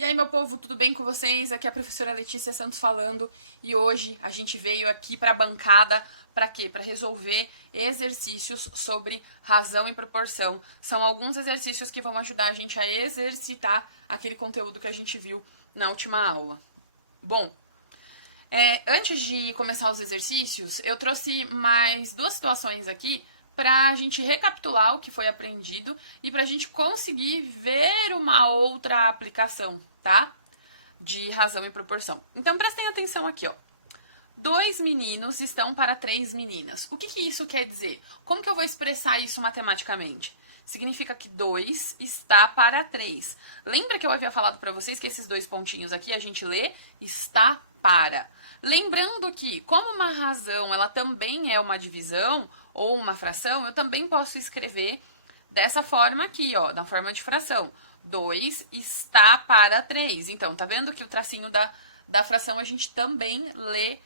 E aí, meu povo, tudo bem com vocês? Aqui é a professora Letícia Santos falando e hoje a gente veio aqui para a bancada para quê? Para resolver exercícios sobre razão e proporção. São alguns exercícios que vão ajudar a gente a exercitar aquele conteúdo que a gente viu na última aula. Bom, antes de começar os exercícios, eu trouxe mais duas situações aqui para a gente recapitular o que foi aprendido e para a gente conseguir ver uma outra aplicação, tá? De razão e proporção. Então, prestem atenção aqui, ó. 2 meninos estão para 3 meninas. O que isso quer dizer? Como que eu vou expressar isso matematicamente? Significa que 2 está para 3. Lembra que eu havia falado para vocês que esses dois pontinhos aqui a gente lê está para. Lembrando que, como uma razão ela também é uma divisão ou uma fração, eu também posso escrever dessa forma aqui, ó, na forma de fração. 2 está para 3. Então, tá vendo que o tracinho da fração a gente também lê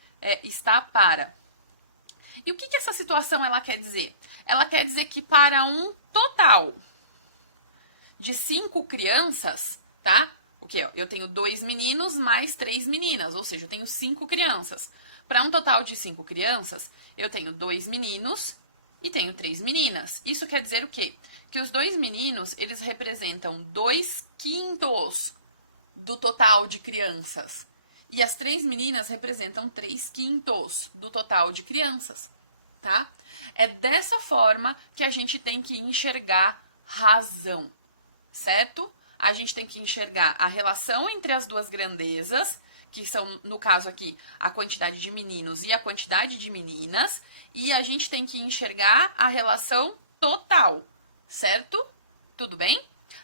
está para. E o que essa situação ela quer dizer? Ela quer dizer que para um total de 5 crianças, tá? O que? Eu tenho 2 meninos mais 3 meninas, ou seja, eu tenho 5 crianças. Para um total de 5 crianças, eu tenho 2 meninos e tenho 3 meninas. Isso quer dizer o quê? Que os 2 meninos, eles representam 2/5 do total de crianças. E as 3 meninas representam 3/5 do total de crianças, tá? É dessa forma que a gente tem que enxergar razão, certo? A gente tem que enxergar a relação entre as duas grandezas, que são, no caso aqui, a quantidade de meninos e a quantidade de meninas, e a gente tem que enxergar a relação total, certo? Tudo bem?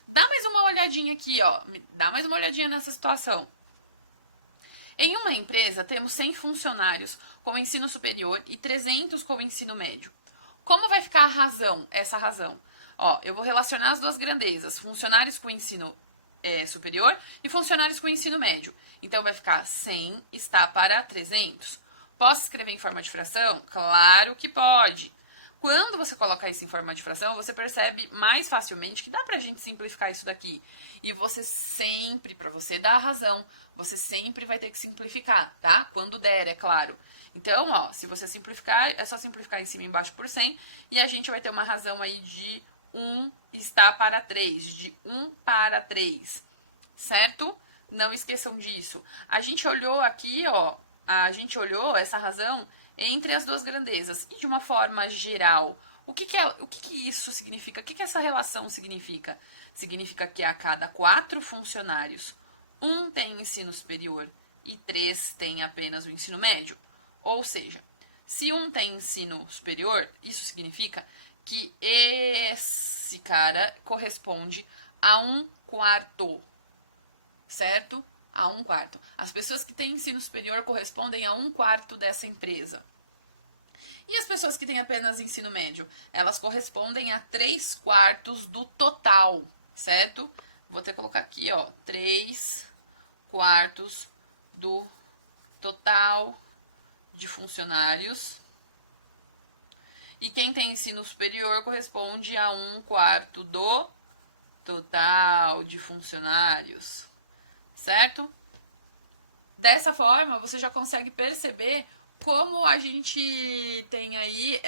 Dá mais uma olhadinha aqui, ó. Dá mais uma olhadinha nessa situação. Em uma empresa, temos 100 funcionários com ensino superior e 300 com ensino médio. Como vai ficar a razão, essa razão? Ó, eu vou relacionar as duas grandezas, funcionários com ensino superior e funcionários com ensino médio. Então, vai ficar 100 está para 300. Posso escrever em forma de fração? Claro que pode. Quando você coloca isso em forma de fração, você percebe mais facilmente que dá pra gente simplificar isso daqui. E você sempre, pra você dar a razão, você sempre vai ter que simplificar, tá? Quando der, é claro. Então, ó, se você simplificar, é só simplificar em cima e embaixo por 100, e a gente vai ter uma razão aí de 1 está para 3, de 1 para 3, certo? Não esqueçam disso. A gente olhou aqui, ó, essa razão entre as duas grandezas. E de uma forma geral, o que isso significa? O que essa relação significa? Significa que a cada 4 funcionários, 1 tem ensino superior e 3 tem apenas o ensino médio. Ou seja, se 1 tem ensino superior, isso significa que esse cara corresponde a 1/4, certo? A 1/4. As pessoas que têm ensino superior correspondem a 1/4 dessa empresa. E as pessoas que têm apenas ensino médio? Elas correspondem a 3/4 do total, certo? Vou até colocar aqui, ó, 3/4 do total de funcionários. E quem tem ensino superior corresponde a 1/4 do total de funcionários, certo? Dessa forma, você já consegue perceber como a gente tem aí,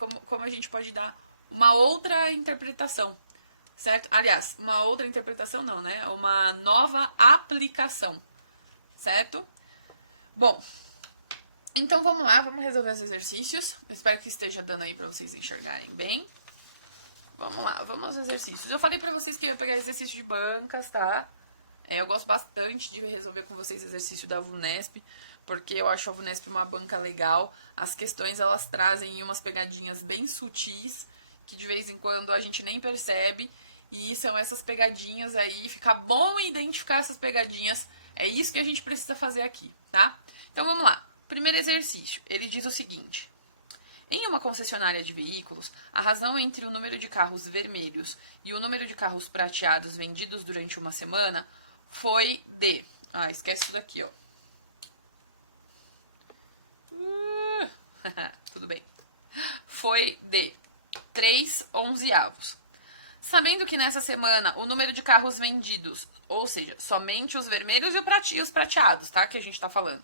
como a gente pode dar uma outra interpretação, certo? Aliás, uma outra interpretação não, né? Uma nova aplicação, certo? Bom, então vamos lá, vamos resolver os exercícios. Eu espero que esteja dando aí para vocês enxergarem bem. Vamos lá, vamos aos exercícios. Eu falei para vocês que eu ia pegar exercício de bancas, tá? Eu gosto bastante de resolver com vocês exercício da VUNESP, porque eu acho a VUNESP uma banca legal. As questões, elas trazem umas pegadinhas bem sutis, que de vez em quando a gente nem percebe, e são essas pegadinhas aí, fica bom identificar essas pegadinhas, é isso que a gente precisa fazer aqui, tá? Então vamos lá, primeiro exercício, ele diz o seguinte: em uma concessionária de veículos, a razão entre o número de carros vermelhos e o número de carros prateados vendidos durante uma semana foi de... esquece isso daqui, ó. Tudo bem. Foi de 3/11. Sabendo que nessa semana o número de carros vendidos, ou seja, somente os vermelhos e os prateados, tá? Que a gente está falando,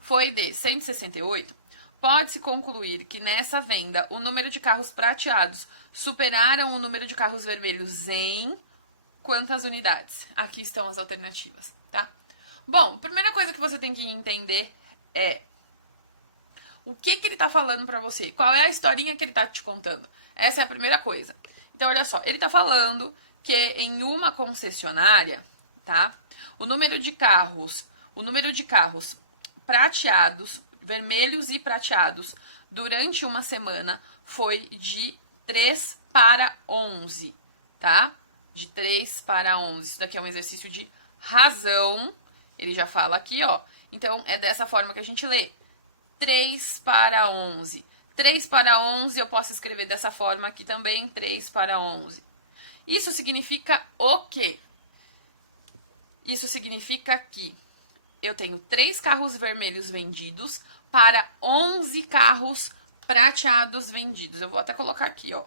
foi de 168, pode-se concluir que nessa venda o número de carros prateados superaram o número de carros vermelhos em quantas unidades? Aqui estão as alternativas, tá? Bom, primeira coisa que você tem que entender é o que ele está falando para você, qual é a historinha que ele está te contando. Essa é a primeira coisa. Então, olha só, ele está falando que em uma concessionária, tá? O número de carros prateados, vermelhos e prateados, durante uma semana foi de 3 para 11, tá? De 3 para 11. Isso daqui é um exercício de razão. Ele já fala aqui, ó. Então, é dessa forma que a gente lê. 3 para 11. 3 para 11 eu posso escrever dessa forma aqui também, 3 para 11. Isso significa o quê? Isso significa que eu tenho 3 carros vermelhos vendidos para 11 carros prateados vendidos. Eu vou até colocar aqui, ó.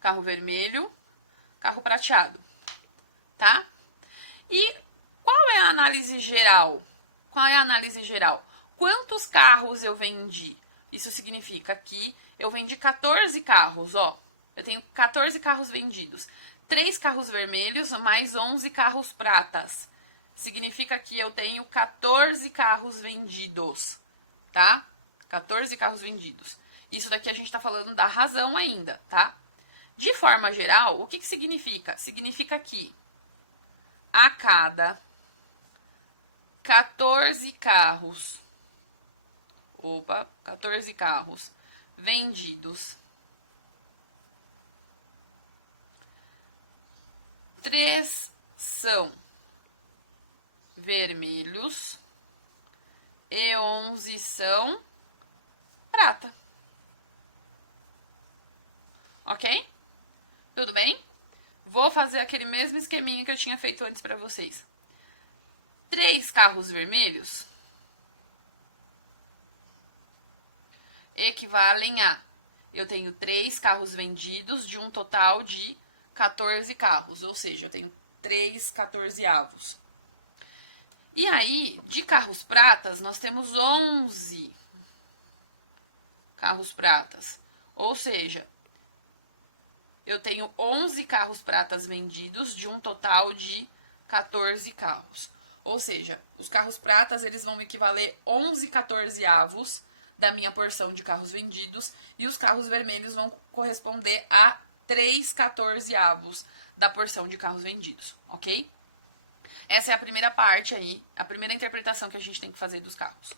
Carro vermelho, carro prateado, tá? E qual é a análise geral? Qual é a análise geral? Quantos carros eu vendi? Isso significa que eu vendi 14 carros, ó. Eu tenho 14 carros vendidos. 3 carros vermelhos mais 11 carros pratas. Significa que eu tenho 14 carros vendidos, tá? 14 carros vendidos. Isso daqui a gente tá falando da razão ainda, tá? De forma geral, o que significa? Significa que a cada 14 carros vendidos, 3 são vermelhos e 11 são prata. Ok? Tudo bem? Vou fazer aquele mesmo esqueminha que eu tinha feito antes para vocês. 3 carros vermelhos equivalem a... Eu tenho 3 carros vendidos de um total de 14 carros. Ou seja, eu tenho 3 14avos. E aí, de carros pratas, nós temos 11 carros pratas. Ou seja, eu tenho 11 carros pratas vendidos de um total de 14 carros. Ou seja, os carros pratas eles vão equivaler 11 14avos da minha porção de carros vendidos e os carros vermelhos vão corresponder a 3 14avos da porção de carros vendidos, ok? Essa é a primeira parte aí, a primeira interpretação que a gente tem que fazer dos carros.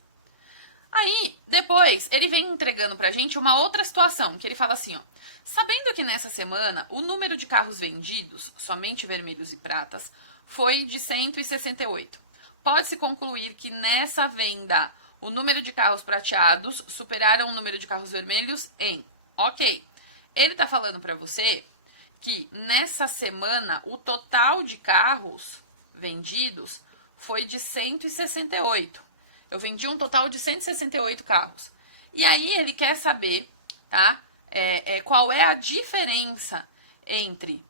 Aí, depois, ele vem entregando pra gente uma outra situação, que ele fala assim, ó. Sabendo que nessa semana o número de carros vendidos, somente vermelhos e pratas, foi de 168. Pode-se concluir que nessa venda o número de carros prateados superaram o número de carros vermelhos em... Ok, ele tá falando pra você que nessa semana o total de carros vendidos foi de 168. Eu vendi um total de 168 carros. E aí ele quer saber, tá? Qual é a diferença entre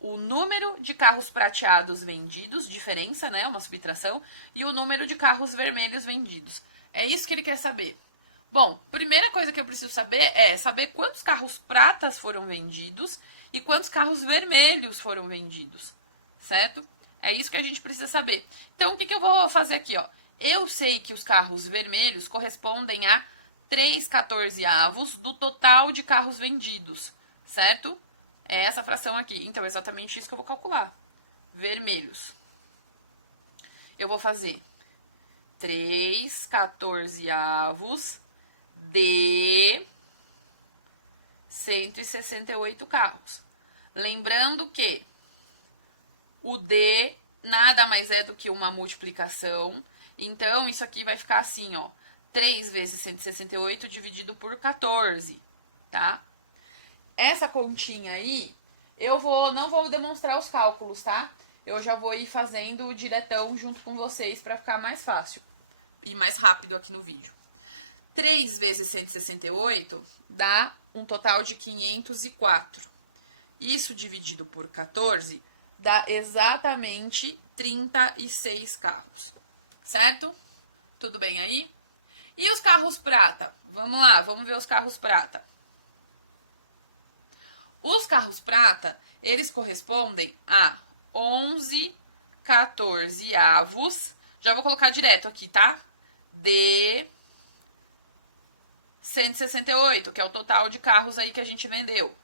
o número de carros prateados vendidos, diferença, né? Uma subtração, e o número de carros vermelhos vendidos. É isso que ele quer saber. Bom, primeira coisa que eu preciso saber é saber quantos carros pratas foram vendidos e quantos carros vermelhos foram vendidos, certo? É isso que a gente precisa saber. Então, o que eu vou fazer aqui, ó? Eu sei que os carros vermelhos correspondem a 3 14avos do total de carros vendidos, certo? É essa fração aqui. Então, é exatamente isso que eu vou calcular. Vermelhos. Eu vou fazer 3 14avos de 168 carros. Lembrando que o D nada mais é do que uma multiplicação. Então, isso aqui vai ficar assim, ó. 3 vezes 168 dividido por 14, tá? Essa continha aí, não vou demonstrar os cálculos, tá? Eu já vou ir fazendo diretão junto com vocês para ficar mais fácil e mais rápido aqui no vídeo. 3 vezes 168 dá um total de 504. Isso dividido por 14 dá exatamente 36 carros, certo? Tudo bem aí? E os carros prata? Vamos lá, vamos ver os carros prata. Os carros prata, eles correspondem a 11 14avos. Já vou colocar direto aqui, tá? De 168, que é o total de carros aí que a gente vendeu.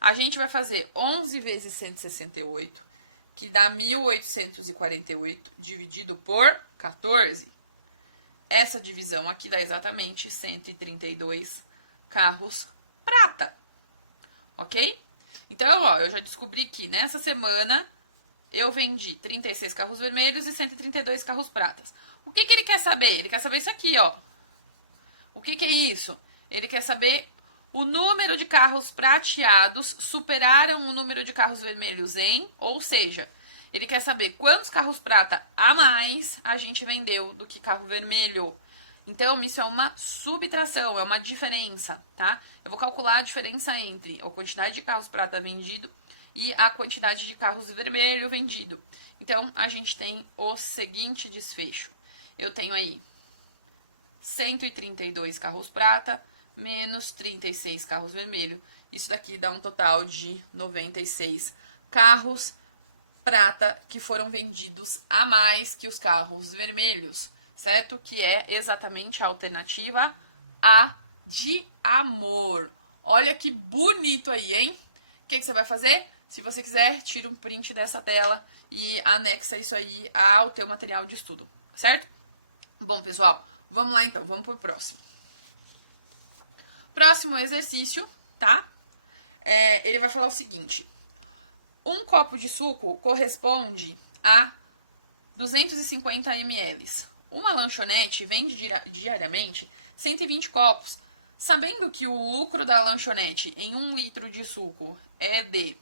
A gente vai fazer 11 vezes 168, que dá 1.848, dividido por 14. Essa divisão aqui dá exatamente 132 carros prata. Ok? Então, ó, eu já descobri que nessa semana eu vendi 36 carros vermelhos e 132 carros pratas. O que ele quer saber? Ele quer saber isso aqui, ó. O que é isso? Ele quer saber o número de carros prateados superaram o número de carros vermelhos em, ou seja, ele quer saber quantos carros prata a mais a gente vendeu do que carro vermelho. Então, isso é uma subtração, é uma diferença, tá? Eu vou calcular a diferença entre a quantidade de carros prata vendido e a quantidade de carros vermelho vendido. Então, a gente tem o seguinte desfecho. Eu tenho aí 132 carros prata menos 36 carros vermelho. Isso daqui dá um total de 96 carros prata que foram vendidos a mais que os carros vermelhos, certo? Que é exatamente a alternativa A de amor. Olha que bonito aí, hein? O que você vai fazer? Se você quiser, tira um print dessa tela e anexa isso aí ao teu material de estudo, certo? Bom, pessoal, vamos lá então, vamos pro próximo. Próximo exercício, tá? Ele vai falar o seguinte. Um copo de suco corresponde a 250 ml. Uma lanchonete vende diariamente 120 copos. Sabendo que o lucro da lanchonete em 1 litro de suco é de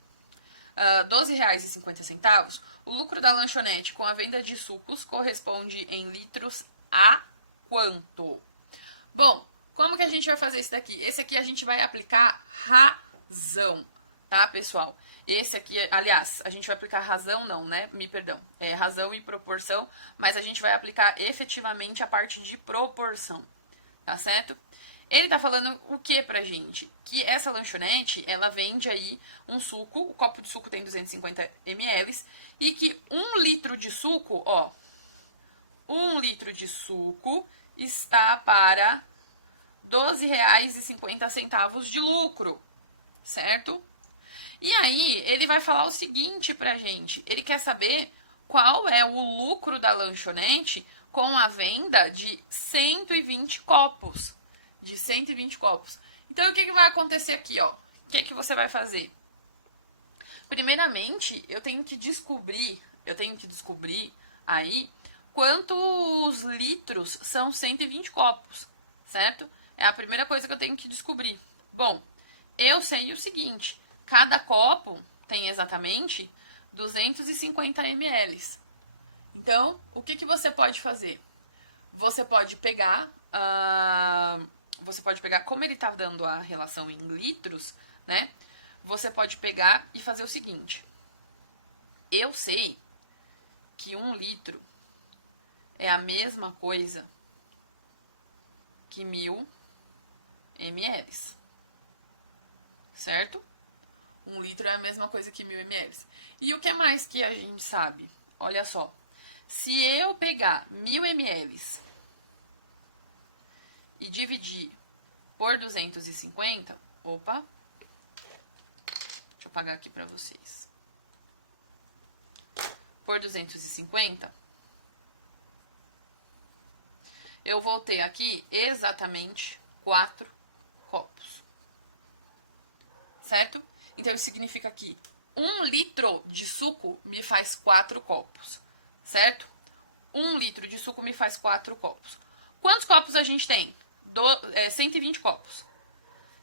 R$ 12,50, o lucro da lanchonete com a venda de sucos corresponde em litros a quanto? Bom, como que a gente vai fazer isso daqui? Esse aqui a gente vai aplicar razão, tá, pessoal? Esse aqui, aliás, a gente vai aplicar razão não, né? É razão e proporção, mas a gente vai aplicar efetivamente a parte de proporção, tá certo? Ele tá falando o que pra gente? Que essa lanchonete, ela vende aí um suco, o copo de suco tem 250 ml, e que 1 litro de suco, ó, 1 litro de suco está para R$ 12,50 de lucro, certo? E aí, ele vai falar o seguinte pra gente, ele quer saber qual é o lucro da lanchonete com a venda de 120 copos. De 120 copos. Então, o que vai acontecer aqui, ó? O que você vai fazer? Primeiramente, eu tenho que descobrir aí quantos litros são 120 copos, certo? É a primeira coisa que eu tenho que descobrir. Bom, eu sei o seguinte, cada copo tem exatamente 250 ml. Então, o que você pode fazer? Você pode pegar, como ele está dando a relação em litros, né? Você pode pegar e fazer o seguinte. Eu sei que 1 litro é a mesma coisa que 1.000 ml. Certo? 1 litro é a mesma coisa que 1.000 ml. E o que mais que a gente sabe? Olha só. Se eu pegar 1.000 ml e dividir por 250, opa, deixa eu apagar aqui para vocês. Por 250, eu vou ter aqui exatamente 4 copos, certo? Então, isso significa que 1 litro de suco me faz 4 copos, certo? 1 litro de suco me faz 4 copos. Quantos copos a gente tem? 120 copos.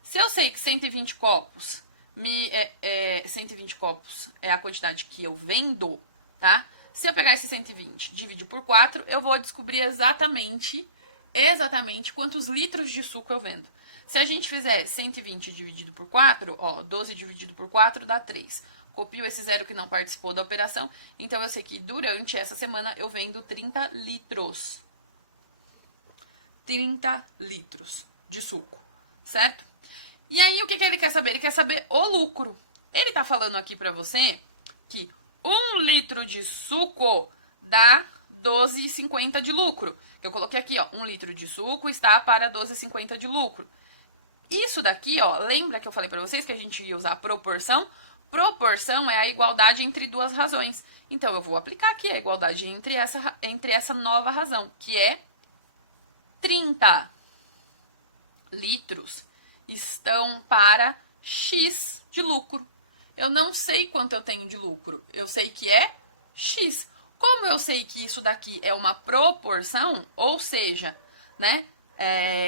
Se eu sei que 120 copos 120 copos é a quantidade que eu vendo, tá? Se eu pegar esse 120 e dividir por 4, eu vou descobrir exatamente exatamente quantos litros de suco eu vendo. Se a gente fizer 120 dividido por 4, ó, 12 dividido por 4 dá 3. Copio esse zero que não participou da operação, então eu sei que durante essa semana eu vendo 30 litros. 30 litros de suco, certo? E aí, o que ele quer saber? Ele quer saber o lucro. Ele tá falando aqui pra você que 1 litro de suco dá 12,50 de lucro. Eu coloquei aqui, ó, 1 litro de suco está para 12,50 de lucro. Isso daqui, ó, lembra que eu falei pra vocês que a gente ia usar proporção? Proporção é a igualdade entre duas razões. Então, eu vou aplicar aqui a igualdade entre essa nova razão, que é 30 litros estão para X de lucro. Eu não sei quanto eu tenho de lucro, eu sei que é X. Como eu sei que isso daqui é uma proporção, ou seja, né,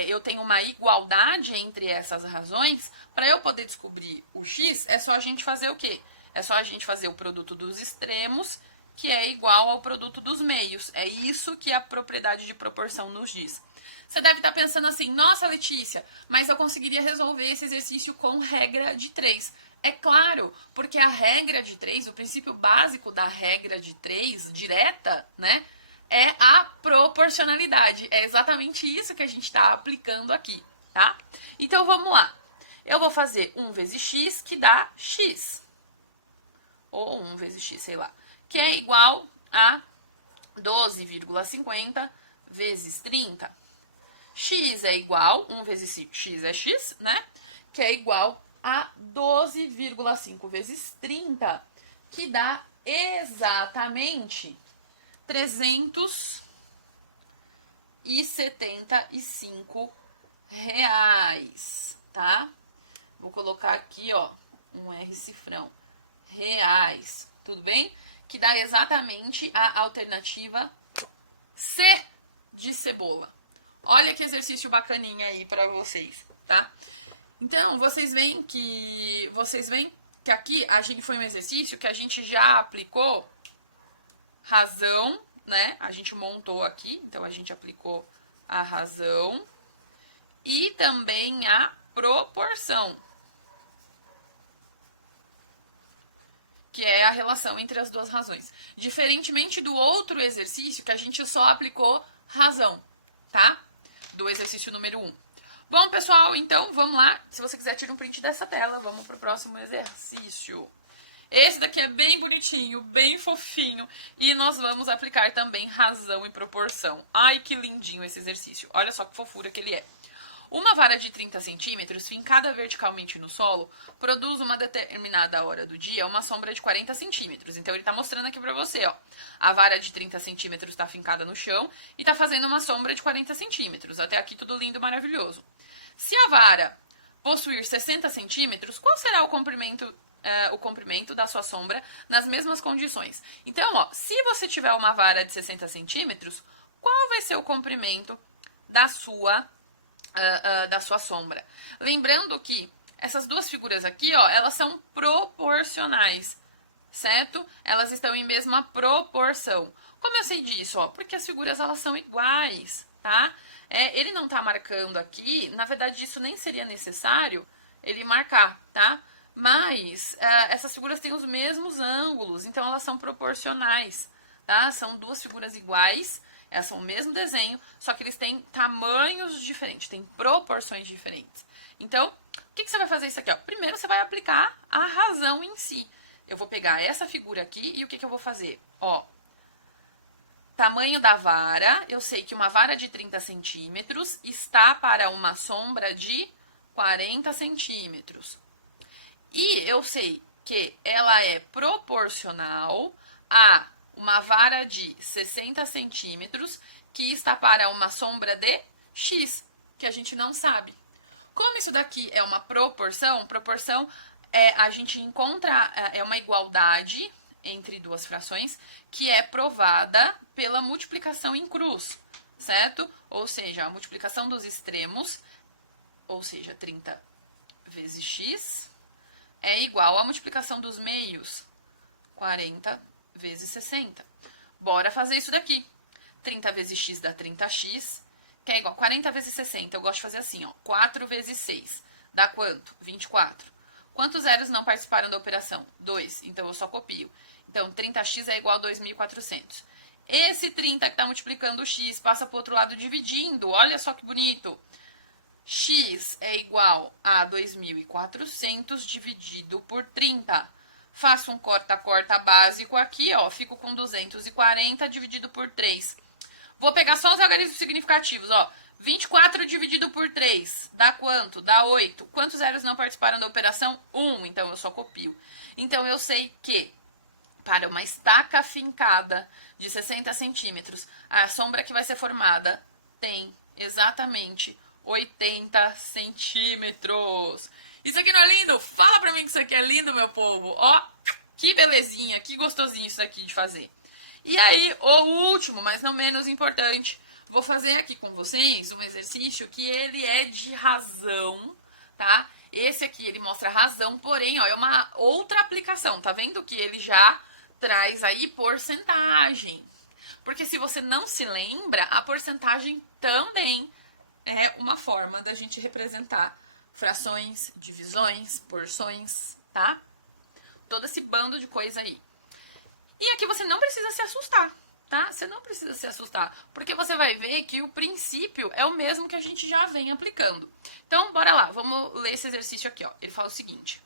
eu tenho uma igualdade entre essas razões, para eu poder descobrir o X, é só a gente fazer o quê? É só a gente fazer o produto dos extremos, que é igual ao produto dos meios. É isso que a propriedade de proporção nos diz. Você deve estar pensando assim, nossa, Letícia, mas eu conseguiria resolver esse exercício com regra de 3. É claro, porque a regra de 3, o princípio básico da regra de 3, direta, né, é a proporcionalidade. É exatamente isso que a gente está aplicando aqui, tá? Então, vamos lá. Eu vou fazer 1 vezes x, que dá x. Ou 1 vezes x, sei lá. Que é igual a 12,50 vezes 30. X é igual, 1 vezes x é x, né? Que é igual a 12,5 vezes 30, que dá exatamente 375 reais, tá? Vou colocar aqui, ó, um R cifrão. Reais, tudo bem? Que dá exatamente a alternativa C de cebola. Olha que exercício bacaninha aí pra vocês, tá? Então, vocês veem que aqui a gente foi um exercício que a gente já aplicou razão, né? A gente montou aqui, então a gente aplicou a razão e também a proporção, que é a relação entre as duas razões. Diferentemente do outro exercício que a gente só aplicou razão, tá? Do exercício número 1. Bom, pessoal, então vamos lá. Se você quiser, tira um print dessa tela. Vamos pro próximo exercício. Esse daqui é bem bonitinho, bem fofinho. E nós vamos aplicar também razão e proporção. Ai, que lindinho esse exercício. Olha só que fofura que ele é. Uma vara de 30 centímetros, fincada verticalmente no solo, produz uma determinada hora do dia uma sombra de 40 centímetros. Então, ele está mostrando aqui para você, ó. A vara de 30 centímetros está fincada no chão e está fazendo uma sombra de 40 centímetros. Até aqui tudo lindo, maravilhoso. Se a vara possuir 60 centímetros, qual será o comprimento da sua sombra nas mesmas condições? Então, ó, se você tiver uma vara de 60 centímetros, qual vai ser o comprimento da sua sombra? Lembrando que essas duas figuras aqui, ó, elas são proporcionais, certo? Elas estão em mesma proporção. Como eu sei disso? Ó, porque as figuras elas são iguais, tá? Ele não tá marcando aqui, na verdade isso nem seria necessário ele marcar, tá? Mas essas figuras têm os mesmos ângulos, então elas são proporcionais, tá? São duas figuras iguais, elas são o mesmo desenho, só que eles têm tamanhos diferentes, têm proporções diferentes. Então, o que você vai fazer isso aqui? Ó? Primeiro você vai aplicar a razão em si. Eu vou pegar essa figura aqui e o que eu vou fazer? Ó, tamanho da vara, eu sei que uma vara de 30 centímetros está para uma sombra de 40 centímetros. E eu sei que ela é proporcional a uma vara de 60 centímetros que está para uma sombra de X, que a gente não sabe. Como isso daqui é uma proporção, a gente encontra uma igualdade entre duas frações que é provada pela multiplicação em cruz, certo? Ou seja, a multiplicação dos extremos, ou seja, 30 vezes x, é igual à multiplicação dos meios, 40 vezes 60. Bora fazer isso daqui. 30 vezes x dá 30x, que é igual 40 vezes 60. Eu gosto de fazer assim, ó. 4 vezes 6. Dá quanto? 24. Quantos zeros não participaram da operação? 2. Então, eu só copio. Então, 30x é igual a 2.400. Esse 30 que está multiplicando o x passa para o outro lado dividindo. Olha só que bonito. X é igual a 2.400 dividido por 30. Faço um corta-corta básico aqui, ó. Fico com 240 dividido por 3. Vou pegar só os algarismos significativos, ó. 24 dividido por 3, dá quanto? Dá 8. Quantos zeros não participaram da operação? 1, então eu só copio. Então eu sei que para uma estaca fincada de 60 centímetros, a sombra que vai ser formada tem exatamente 80 centímetros. Isso aqui não é lindo? Fala pra mim que isso aqui é lindo, meu povo. Ó, que belezinha, que gostosinho isso aqui de fazer. E aí, o último, mas não menos importante, vou fazer aqui com vocês um exercício que ele é de razão, tá? Esse aqui, ele mostra razão, porém, ó, é uma outra aplicação. Tá vendo que ele já traz aí porcentagem? Porque se você não se lembra, a porcentagem também é uma forma da gente representar frações, divisões, porções, tá? Todo esse bando de coisa aí. E aqui você não precisa se assustar, tá? Você não precisa se assustar, porque você vai ver que o princípio é o mesmo que a gente já vem aplicando. Então, bora lá, vamos ler esse exercício aqui, ó. Ele fala o seguinte: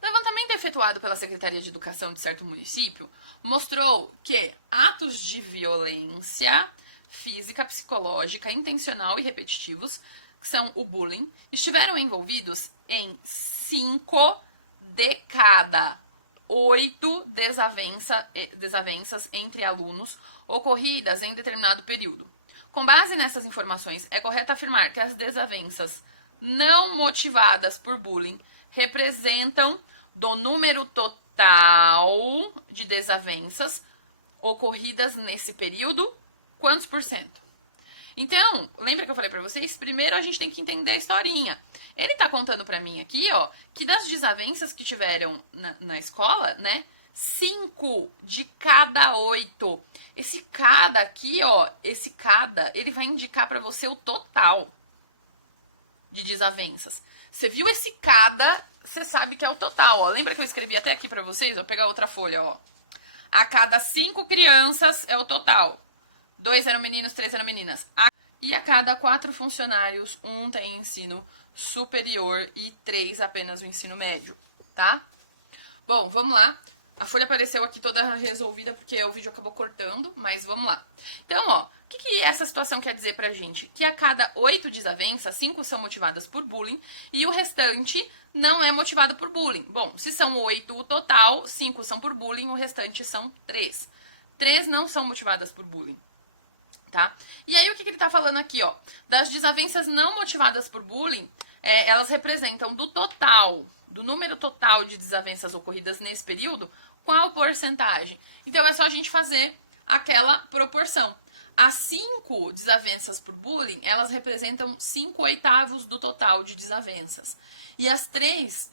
o levantamento efetuado pela Secretaria de Educação de certo município mostrou que atos de violência física, psicológica, intencional e repetitivos, que são o bullying, estiveram envolvidos em 5 de cada 8 desavenças entre alunos ocorridas em determinado período. Com base nessas informações, é correto afirmar que as desavenças não motivadas por bullying representam, do número total de desavenças ocorridas nesse período, quantos por cento? Então, lembra que eu falei pra vocês? Primeiro a gente tem que entender a historinha. Ele tá contando pra mim aqui, ó, que das desavenças que tiveram na escola, né, 5 de cada 8. Esse cada aqui, ó, esse cada, ele vai indicar pra você o total de desavenças. Você viu esse cada, você sabe que é o total, ó. Lembra que eu escrevi até aqui pra vocês? Vou pegar outra folha, ó. A cada 5 crianças é o total. 2 eram meninos, 3 eram meninas. E a cada 4 funcionários, 1 tem ensino superior e 3 apenas o ensino médio, tá? Bom, vamos lá. A folha apareceu aqui toda resolvida porque o vídeo acabou cortando, mas vamos lá. Então, ó, o que essa situação quer dizer pra gente? Que a cada 8 desavenças, 5 são motivadas por bullying e o restante não é motivado por bullying. Bom, se são 8 o total, 5 são por bullying, o restante são 3. 3 não são motivadas por bullying. Tá? E aí, o que ele tá falando aqui, ó? Das desavenças não motivadas por bullying, elas representam do total, do número total de desavenças ocorridas nesse período, qual porcentagem? Então, é só a gente fazer aquela proporção. As 5 desavenças por bullying, elas representam 5/8 do total de desavenças. E as 3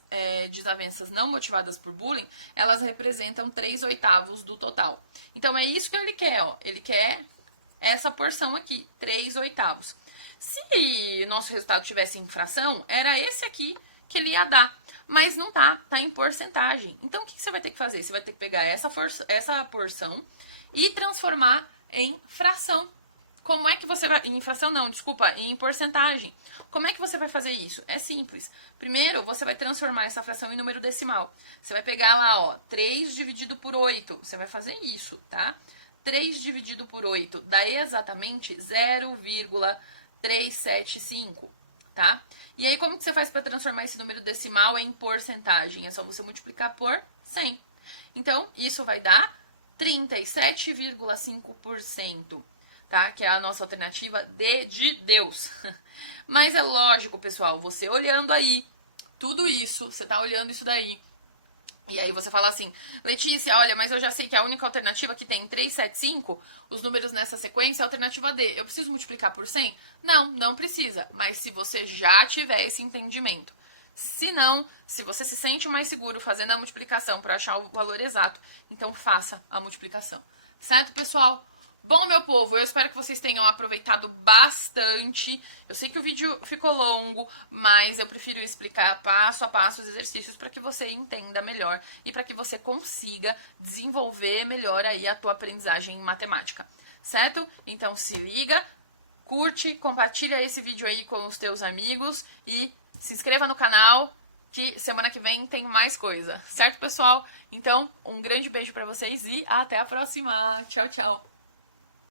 desavenças não motivadas por bullying, elas representam 3/8 do total. Então, é isso que ele quer, ó. Ele quer essa porção aqui, 3/8. Se o nosso resultado tivesse em fração, era esse aqui que ele ia dar. Mas não tá em porcentagem. Então, o que você vai ter que fazer? Você vai ter que pegar essa porção e transformar em fração. Como é que você vai... Em fração não, desculpa, em porcentagem. Como é que você vai fazer isso? É simples. Primeiro, você vai transformar essa fração em número decimal. Você vai pegar lá, ó, 3 dividido por 8. Você vai fazer isso, tá? 3 dividido por 8 dá exatamente 0,375, tá? E aí, como que você faz para transformar esse número decimal em porcentagem? É só você multiplicar por 100. Então, isso vai dar 37,5%, tá? Que é a nossa alternativa de Deus. Mas é lógico, pessoal, você olhando aí tudo isso, você tá olhando isso daí, e aí você fala assim, Letícia, olha, mas eu já sei que a única alternativa que tem 375, os números nessa sequência, é a alternativa D. Eu preciso multiplicar por 100? Não, não precisa. Mas se você já tiver esse entendimento. Se não, se você se sente mais seguro fazendo a multiplicação para achar o valor exato, então faça a multiplicação. Certo, pessoal? Bom, meu povo, eu espero que vocês tenham aproveitado bastante. Eu sei que o vídeo ficou longo, mas eu prefiro explicar passo a passo os exercícios para que você entenda melhor e para que você consiga desenvolver melhor aí a tua aprendizagem em matemática, certo? Então se liga, curte, compartilha esse vídeo aí com os teus amigos e se inscreva no canal, que semana que vem tem mais coisa, certo, pessoal? Então, um grande beijo para vocês e até a próxima. Tchau, tchau.